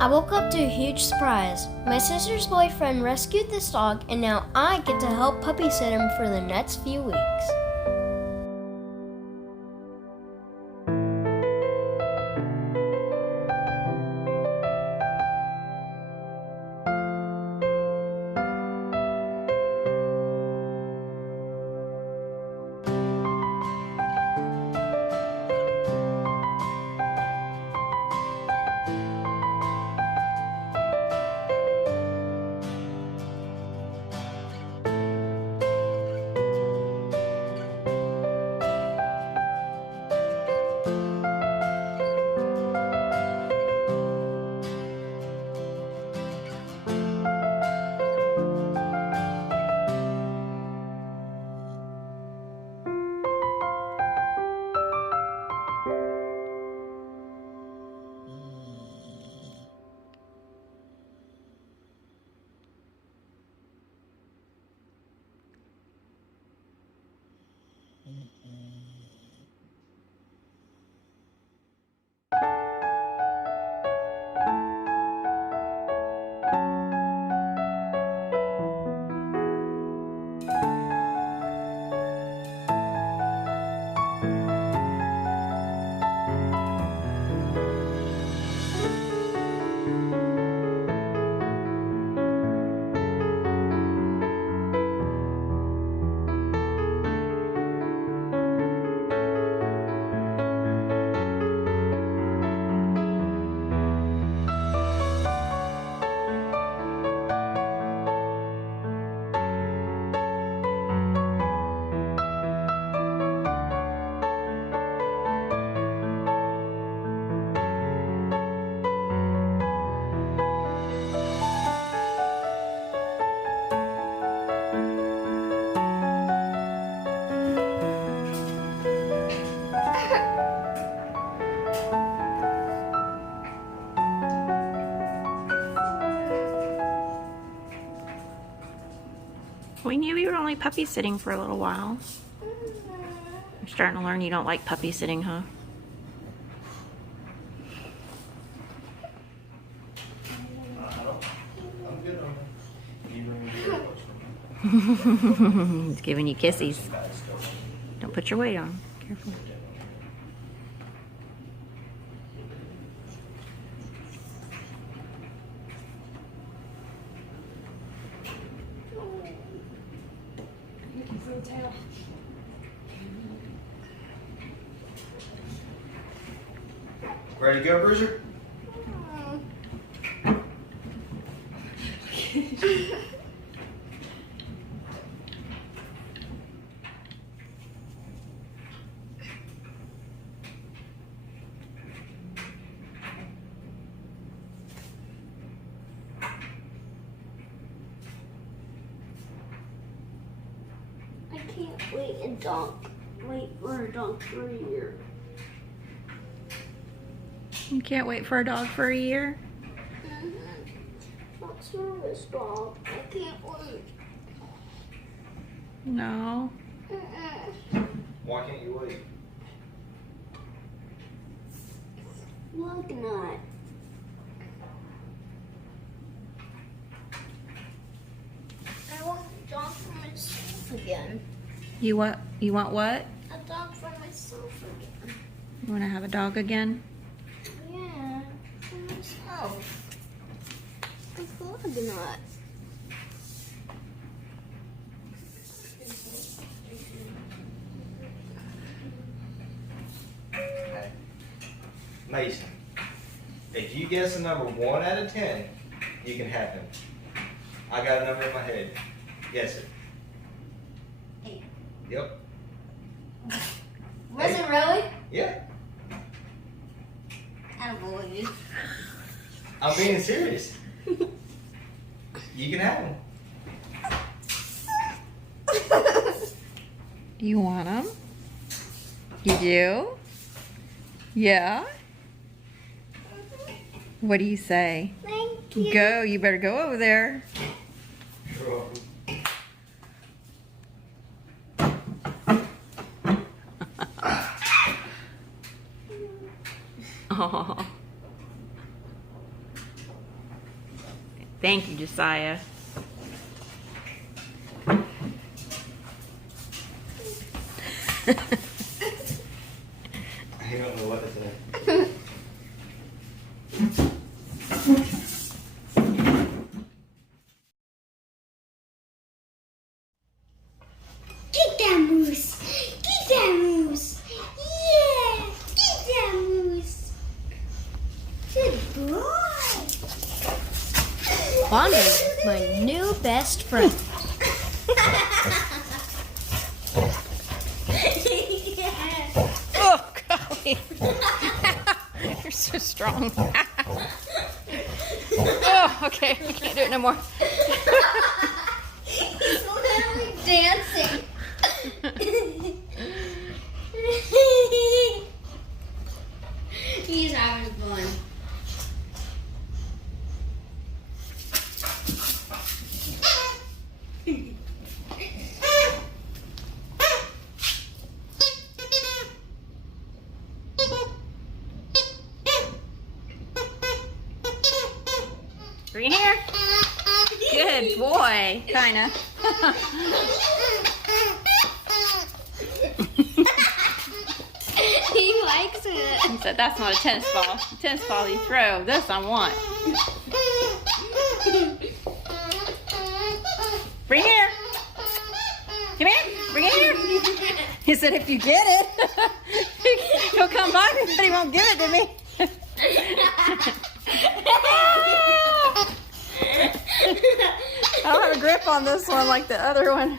I woke up to a huge surprise. My sister's boyfriend rescued this dog, and now I get to help puppy sit him for the next few weeks. We knew you were only puppy sitting for a little while. You're starting to learn you don't like puppy sitting, huh? He's giving you kissies. Don't put your weight on. Careful. Ready to go, Bruiser? I can't wait for a dog for a year. You can't wait for a dog for a year? Not service dog. I can't wait. No. Why can't you wait? Why not? I want a dog for myself again. You want what? A dog for myself again. You want to have a dog again? Yeah, for myself. Why not? Okay. Mason, if you guess a number 1 out of 10, you can have him. I got a number in my head. Guess it. 8. Yep. Was it really? Yeah. I don't believe you. I'm being serious. You can have him. You want him? You do? Yeah? What do you say? Thank you. Go, you better go over there. Oh. Thank you, Josiah. I don't know what to say. Get that moose! Get that moose! Yeah! Get that moose! Good boy! Wanda, my new best friend. Oh, golly. You're so strong. Oh, okay. I can't do it no more. He's literally dancing. He's having fun. Bring it here. Good boy. Kinda. He likes it. He said that's not a tennis ball. A tennis ball you throw. This I want. Bring it here. Come here. Bring it here. He said if you get it, he'll come by me, but he won't give it to me. I don't have a grip on this one like the other one.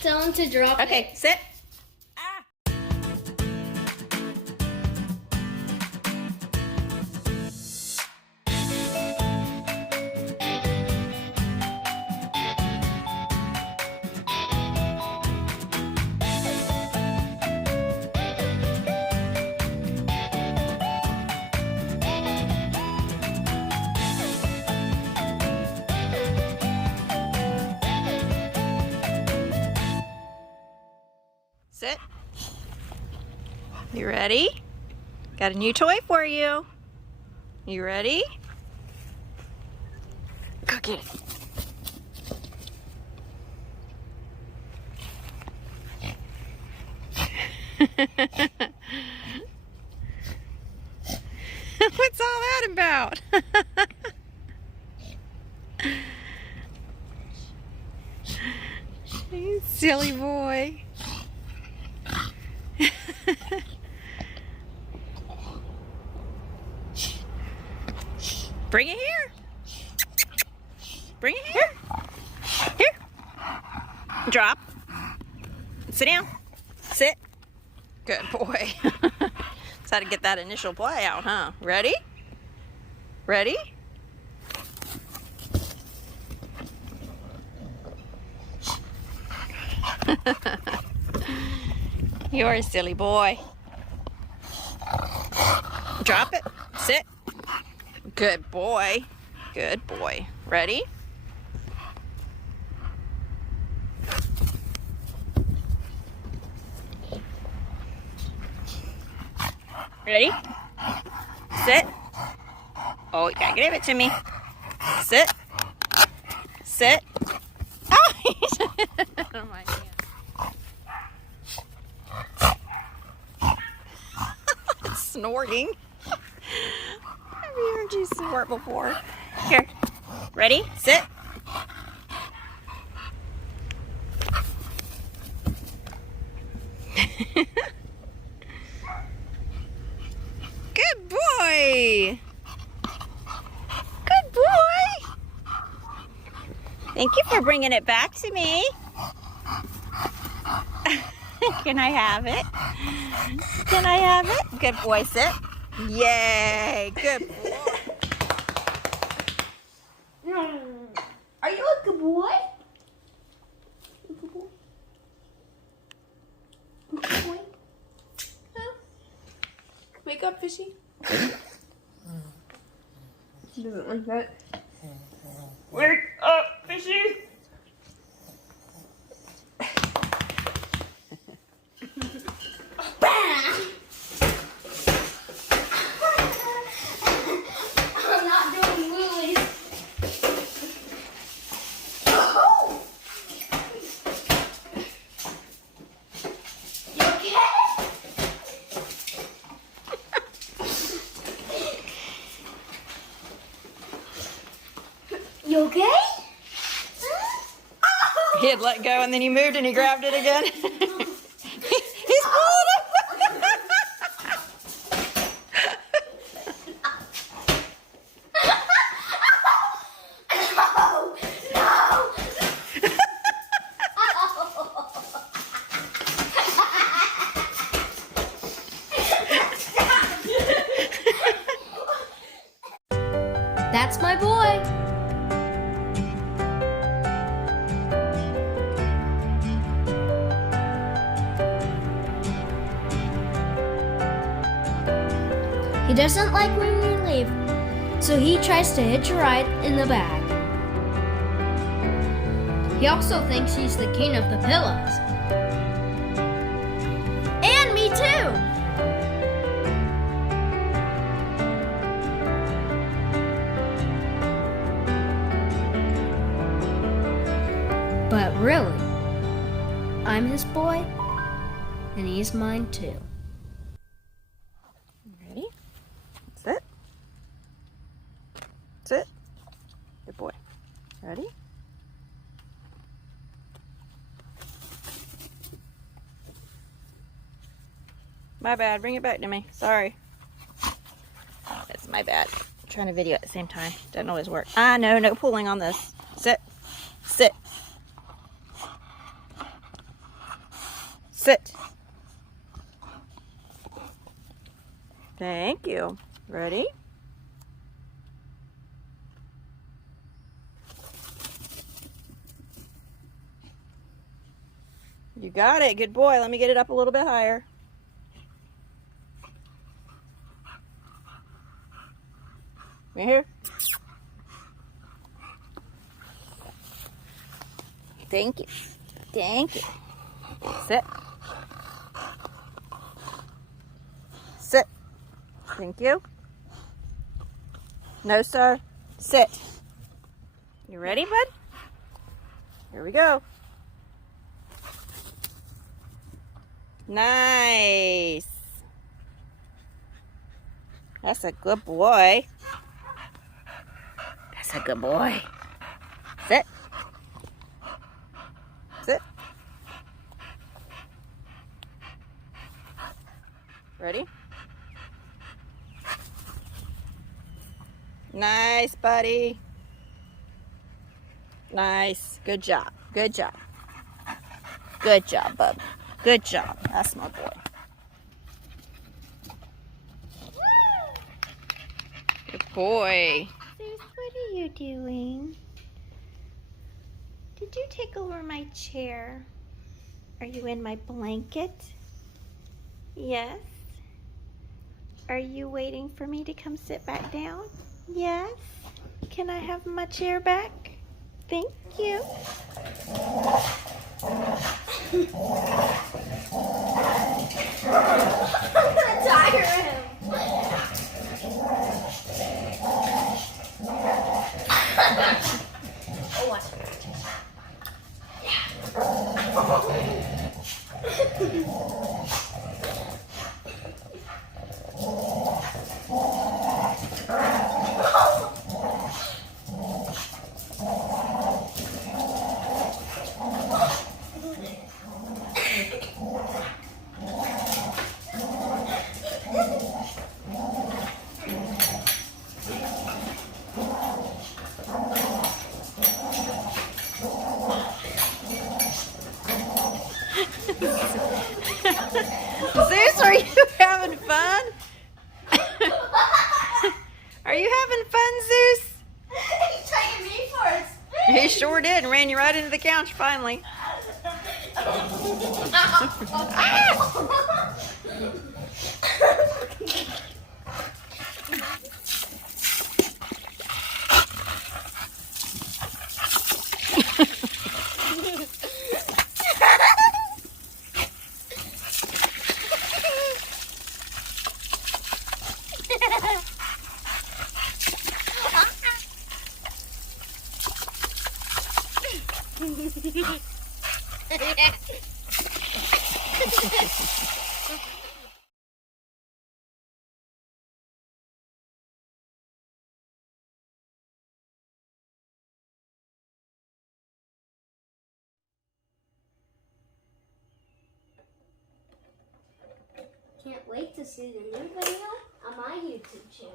Tell him to drop it. Okay, sit. Sit. You ready? Got a new toy for you. You ready? Go get it. What's all that about? You silly boy. Bring it here. Bring it here. Here. Drop. Sit down. Sit. Good boy. Just had to get that initial play out, huh? Ready? Ready? You're a silly boy. Drop it. Sit. Good boy. Good boy. Ready? Ready? Sit. Oh, you gotta give it to me. Sit. Sit. Oh, oh my God. Snorting. Have you heard you snort before? Here. Ready? Sit. Good boy. Good boy. Thank you for bringing it back to me. Can I have it? Can I have it? Good boy, sit. Yay, good boy. Are you a good boy? Good boy? Good boy? Huh? Wake up, fishy. She doesn't like that. Wake up, fishy. I'm not doing movies. You okay? He had let go and then he moved and he grabbed it again. He's pulling it. That's my boy. He doesn't like when we leave, so he tries to hitch a ride in the bag. He also thinks he's the king of the pillows. And me too! But really, I'm his boy, and he's mine too. Ready? Sit. Sit. Good boy. Ready? My bad. Bring it back to me. Sorry. It's my bad. I'm trying to video at the same time. Doesn't always work. I know. No pulling on this. Sit. Sit. Sit. Thank you. Ready? You got it. Good boy. Let me get it up a little bit higher. Right here. Thank you. Thank you. Sit. Sit. Thank you. No, sir. Sit. You ready, bud? Here we go. Nice. That's a good boy. That's a good boy. Sit. Sit. Ready? Nice, buddy. Nice. Good job. Good job. Good job, bub. Good job. That's my boy. Good boy. Zeus, what are you doing? Did you take over my chair? Are you in my blanket? Yes. Are you waiting for me to come sit back down? Yes. Can I have my chair back? Thank you. Tire him. Oh, watch it. Zeus, are you having fun? Are you having fun, Zeus? He's taking me for a spin. He sure did, and ran you right into the couch finally. can't wait to see the new video on my YouTube channel.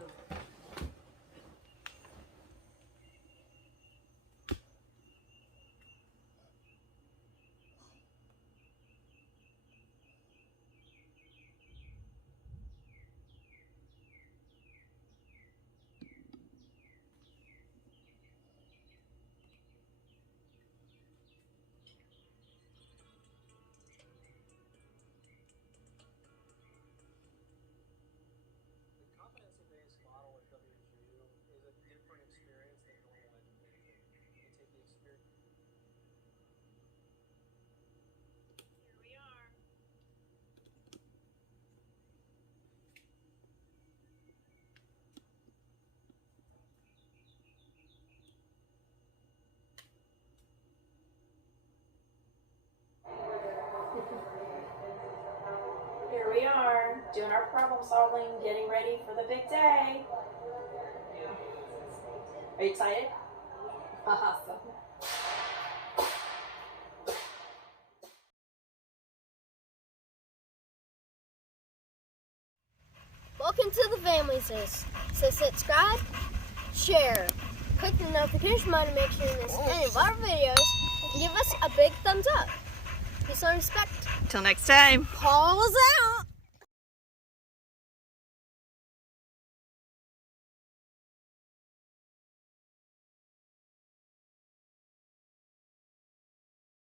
Here we are, doing our problem solving, getting ready for the big day. Are you excited? Awesome. Welcome to the family, sis. So subscribe, share, click the notification button to make sure you miss any of our videos, and give us a big thumbs up. Peace and respect. Till next time. Paul's out.